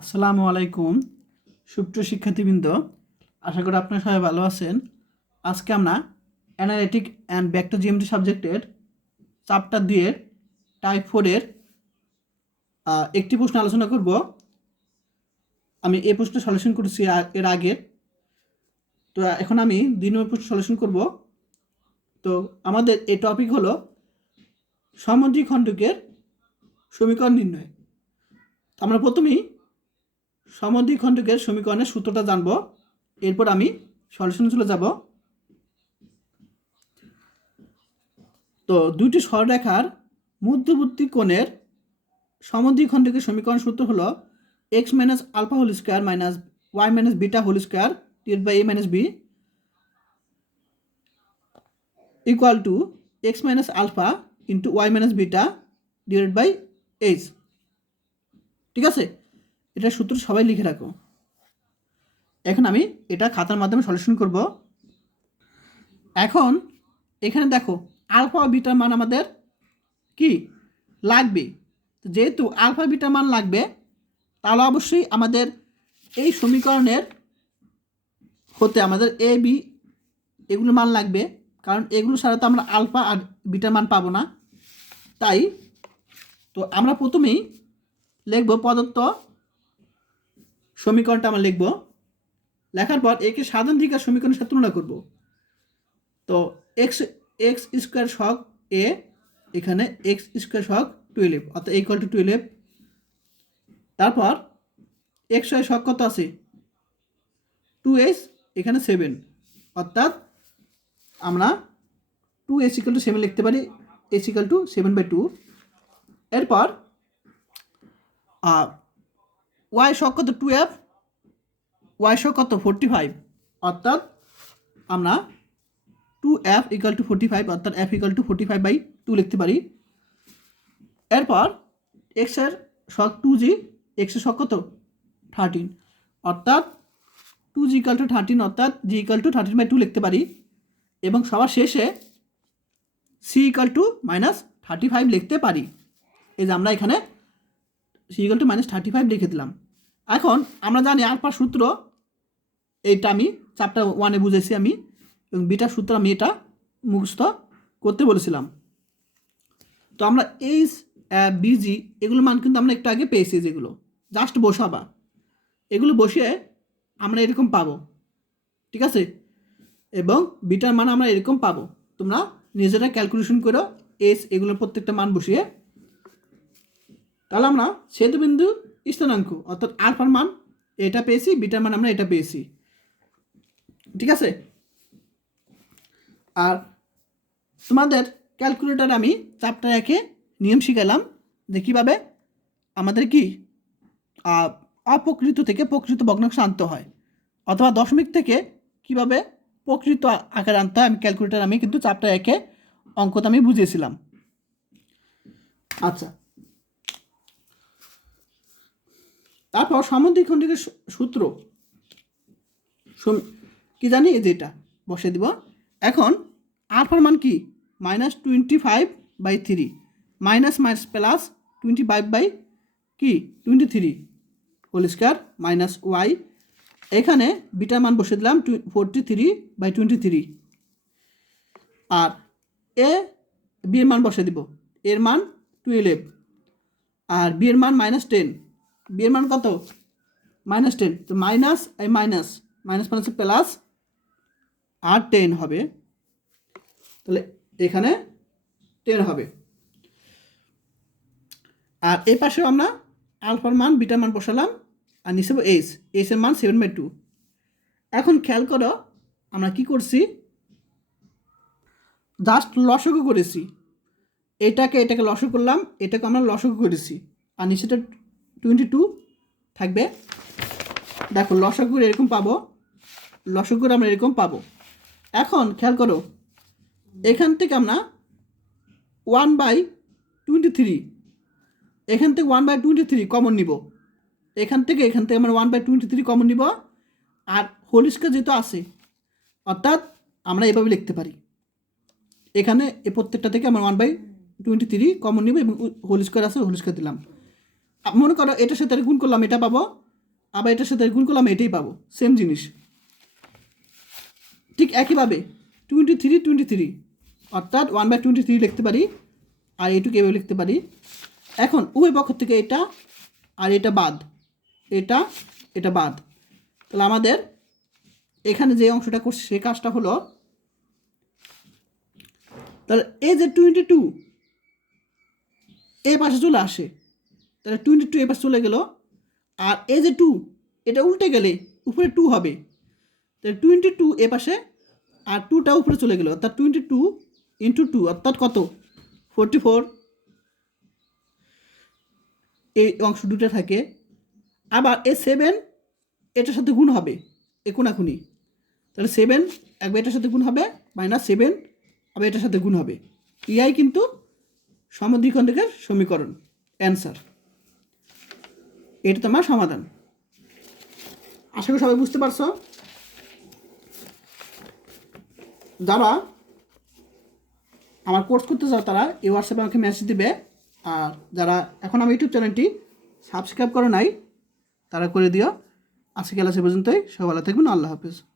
আসসালামু আলাইকুম, সুপ্রিয় শিক্ষার্থীবৃন্দ। আশা করি আপনারা সবাই ভালো আছেন। আজকে আমরা অ্যানালিটিক অ্যান্ড জিএমটি সাবজেক্টের চ্যাপ্টার দুইয়ের টাইপ ফোরের একটি প্রশ্ন আলোচনা করব। আমি এই প্রশ্ন সলিউশন করেছি এর আগে। তো এখন আমি দুই নম্বর প্রশ্ন সলিউশন করব। তো আমাদের এই টপিক হলো সমদ্বি খণ্ডকের সমীকরণ নির্ণয়। আমরা প্রথমেই সমদ্বি খণ্ডকের সমীকরণের সূত্রটা জানব। এরপর আমি সলিউশনে চলে যাব। তো দুইটি সরলরেখার মধ্যবর্তী কোণের সমদ্বি খণ্ডকের সমীকরণ সূত্র হলো x minus alpha whole square minus y minus beta whole square divide by a minus b equal to x minus alpha into y minus beta divide by h ঠিক আছে? এটা সূত্র সবাই লিখে রাখো। এখন আমি এটা খাতার মাধ্যমে সলিউশন করব। এখন এখানে দেখো আলফা বিটার মান আমাদের কি? লাগবে। যেহেতু আলফা বিটার মান লাগবে, তাহলে অবশ্যই আমাদের এই সমীকরণের হতে আমাদের এ বি এগুলো মান লাগবে। কারণ এগুলো ছাড়া তো আমরা আলফা আর বিটার মান পাবো না। তাই, তো আমরা প্রথমেই লিখব প্রদত্ত সমীকরণটা আমরা লিখব। লেখার পর একে সাধারণ দিকের সমীকরণের সাথে তুলনা করব। তো এক্স এক্স স্কোয়ার শক এ এখানে এক্স স্কোয়ার শক টুয়েলভ অর্থাৎ ইকুয়াল টু টুয়েলভ তারপর এক্স ওয়াই শক কত আছে? টু এস এখানে সেভেন অর্থাৎ আমরা two s equal to seven লিখতে পারি s equal to seven by two এরপর ওয়াই শক কত? টু এফ ওয়াই শক কত? ফোরটি ফাইভ অর্থাৎ আমরা two f equal to forty five অর্থাৎ f equal to forty five by two লিখতে পারি। এরপর এক্সের শক টু জি এক্সের শক কত? থার্টিন অর্থাৎ two g equal to thirteen অর্থাৎ g equal to thirteen by two লিখতে পারি। এবং সবার শেষে c equal to minus thirty five লিখতে পারি। এই যে আমরা এখানে c equal to minus thirty five লিখে দিলাম। এখন আমরা জানি আলফার সূত্র, এইটা আমি চ্যাপ্টার ওয়ানে বুঝেছি আমি, এবং বিটার সূত্র আমি এটা মুখস্থ করতে বলেছিলাম। তো আমরা এইচ বিজি এগুলো মান কিন্তু আমরা একটু আগে পেয়েছি যেগুলো। জাস্ট বসাবা। এগুলো বসিয়ে আমরা এরকম পাবো। ঠিক আছে? এবং বিটার মান আমরা এরকম পাবো। তোমরা নিজেরা ক্যালকুলেশন করো এস এগুলোর প্রত্যেকটা মান বসিয়ে। তাহলে আমরা ছেদবিন্দু স্থানাঙ্ক অর্থাৎ আলফার মান এটা পেয়েছি বিটার মান আমরা এটা পেয়েছি। ঠিক আছে? আর তোমাদের ক্যালকুলেটার আমি চ্যাপ্টার একে নিয়ম শিখালাম যে কীভাবে আমাদের কি আহ, অপ্রকৃত থেকে প্রকৃত ভগ্নাংশ আনতে হয় অথবা দশমিক থেকে কীভাবে প্রকৃত আকারে আনতে হয় আমি ক্যালকুলেটার আমি কিন্তু চ্যাপ্টার একে অঙ্কটা আমি বুঝিয়েছিলাম। আচ্ছা তারপর সামুদ্রিক খণ্ডিকের সূত্র কি জানি এই যেটা বসে দিব। এখন আলফার মান কি? Minus twenty five by three, minus minus plus twenty five by কি? Twenty three whole square minus y. এখানে বিটার মান বসে দিলাম forty three by twenty three R a, b এর মান বসে দিব, এর মান টুয়েলভ। আর বি এর মান মাইনাস টেন বি এর মান কত? মাইনাস টেন তো মাইনাস এই মাইনাস মাইনাস মাইনাস প্লাস আর টেন হবে। তাহলে এখানে টেন হবে। আর এই পাশেও আমরা আলফার মান, বিটার মান বসালাম, আর নিচে এইচ এইচ এর মান সেভেন বাই টু এখন খেয়াল করো, আমরা কি করছি? জাস্ট লসগু করেছি। এটাকে এটাকে লসক করলাম, এটাকে আমরা লসক করেছি। আর নিচেটা টোয়েন্টি টু থাকবে। দেখো লসগুর এরকম পাবো। লসগুর আমরা এরকম পাবো। এখন খেয়াল করো, এখান থেকে আমরা ওয়ান বাই টোয়েন্টি থ্রি এখান থেকে one by twenty three common নিব। এখান থেকে এখান থেকে আমরা one by twenty three common নিব। আর হোল স্কোয়ার যেহেতু আছে, অর্থাৎ আমরা এভাবে লিখতে পারি। এখানে এ প্রত্যেকটা থেকে আমরা one by twenty three common নিব এবং হোল স্কোয়ার আছে হোল স্কোয়ার দিলাম। মনে করো এটার সাথে গুণ করলাম, এটা পাবো। আবার এটার সাথে গুণ করলে আমি এটাই পাবো। সেম জিনিস। ঠিক একইভাবে টোয়েন্টি থ্রি টোয়েন্টি থ্রি অর্থাৎ ওয়ান বাই টোয়েন্টি থ্রি লিখতে পারি, আর এইটুকু এভাবে লিখতে পারি। এখন, উভয় পক্ষ থেকে এটা আর এটা বাদ। এটা এটা বাদ। তাহলে আমাদের এখানে যে অংশটা করছে, সেই কাজটা হলো, তাহলে এই যে টোয়েন্টি টু এ পাশে চলে আসে। তাহলে টোয়েন্টি টু এ পাশে চলে গেল। আর এই যে টু এটা উল্টে গেলে উপরে টু হবে। তাহলে টোয়েন্টি টু এ পাশে আর টুটা উপরে চলে গেল। অর্থাৎ টোয়েন্টি টু ইন্টু টু অর্থাৎ কত? ফোরটি ফোর এই অংশ দুটো থাকে। আবার এ সেভেন এটার সাথে গুণ হবে এ কোনাকুনি। তাহলে সেভেন একবার এটার সাথে গুণ হবে মাইনাস সেভেন আবার এটার সাথে গুণ হবে। ইয়াই কিন্তু সমদ্বিখণ্ডকের সমীকরণ অ্যান্সার এটা তোমার সমাধান। আশা করি সবাই বুঝতে পারছ। যারা আমার কোর্স করতে চাও, তারা এই হোয়াটসঅ্যাপে আমাকে মেসেজ দিবে। আর যারা এখন আমার ইউটিউব চ্যানেলটি সাবস্ক্রাইব করে নাই, তারা করে দিও। আজকে ক্লাসে পর্যন্তই। সবাই ভালো থাকবেন। আল্লাহ হাফিজ।